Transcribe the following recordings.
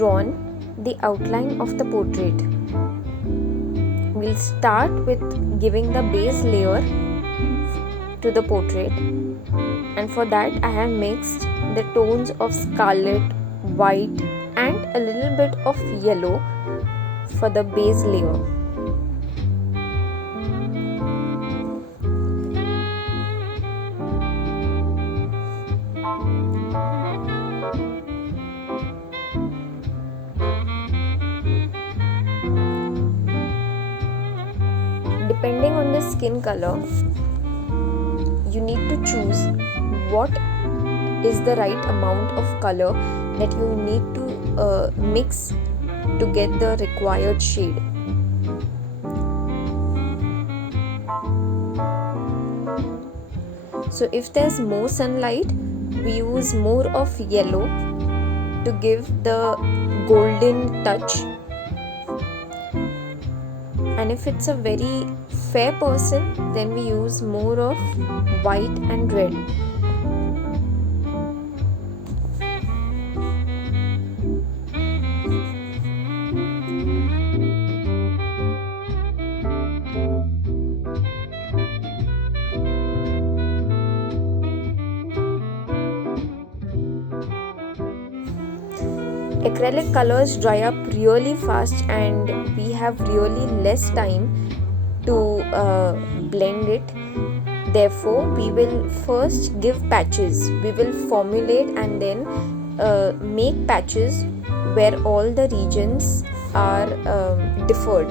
drawn the outline of the portrait. We'll start with giving the base layer to the portrait, and for that I have mixed the tones of scarlet, white and a little bit of yellow for the base layer. Depending on the skin color, you need to choose what is the right amount of color that you need to mix to get the required shade. So if there's more sunlight, we use more of yellow to give the golden touch. And if it's a very fair person, then we use more of white and red. Acrylic colors dry up really fast and we have really less time to blend it. Therefore, we will first give patches. We will formulate and then make patches where all the regions are differed.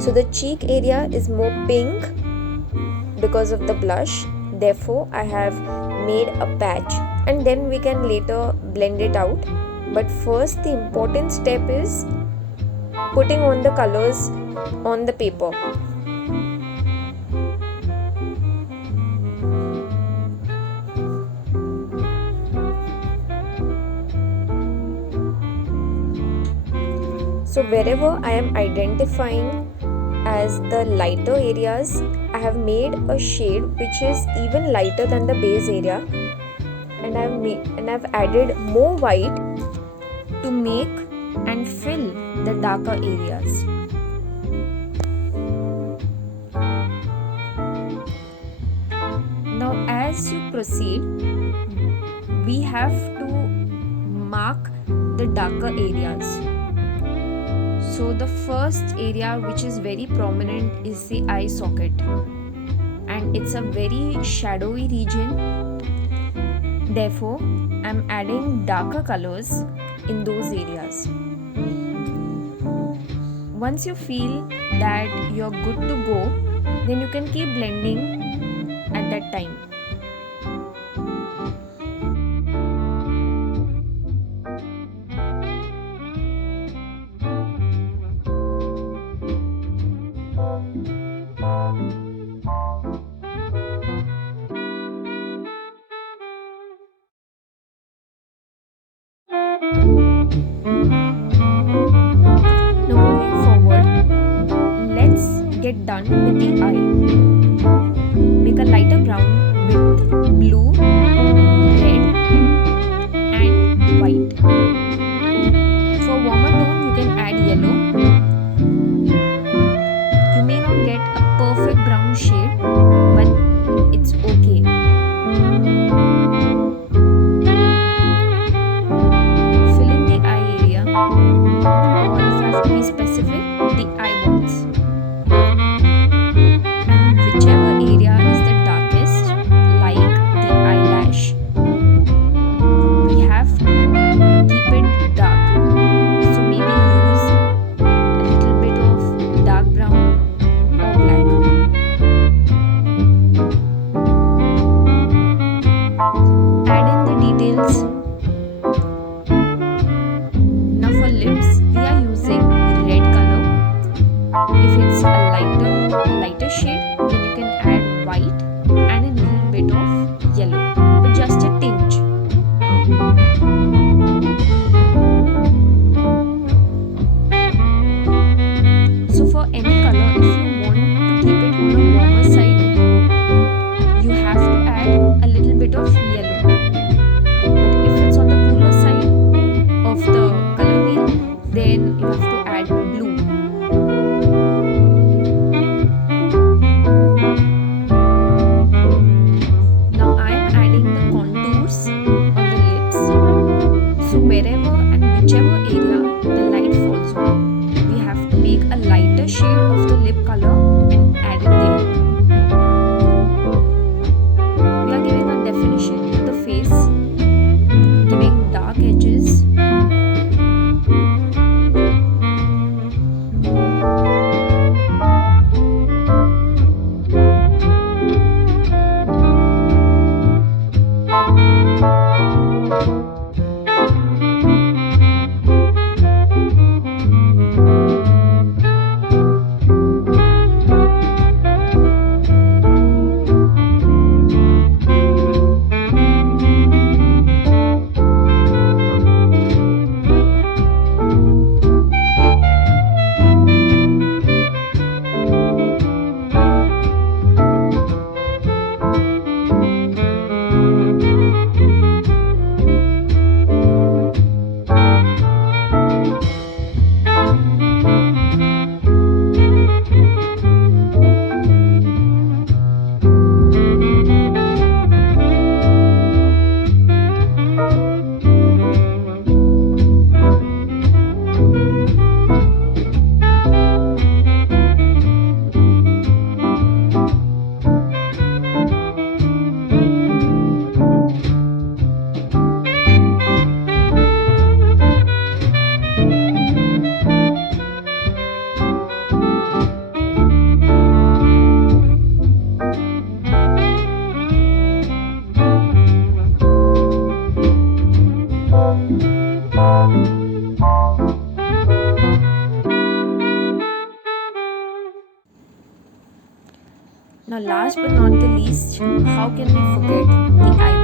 So the cheek area is more pink because of the blush. Therefore, I have made a patch, and then we can later blend it out. But first, the important step is putting on the colors on the paper. So wherever I am identifying as the lighter areas, I have made a shade which is even lighter than the base area, and I've added more white to make and fill the darker areas. Now as you proceed, we have to mark the darker areas. So the first area which is very prominent is the eye socket, and it's a very shadowy region. Therefore, I'm adding darker colors in those areas. Once you feel that you're good to go, then you can keep blending at that time. Now moving forward, let's get done with the eye. Make a lighter brown with blue, red and white. For warmer tone, you can add yellow. You may not get a perfect brown shade, but it's okay. Fill in the eye area, or if I have to be specific, the eyeballs. And whichever area is the darkest, like the eyelash, we have to keep it dark. So maybe use a little bit of dark brown or black. Add in the details. Now for lips, we are using red color. If it's a lighter shade, then you can add white and a little bit of yellow, but just a tinge. So for any color, if you want to keep it on a warmer side, you have to add a little bit of yellow. lip color added there. We are giving a definition to the face, giving dark edges. Now, last but not the least, how can we forget the eye?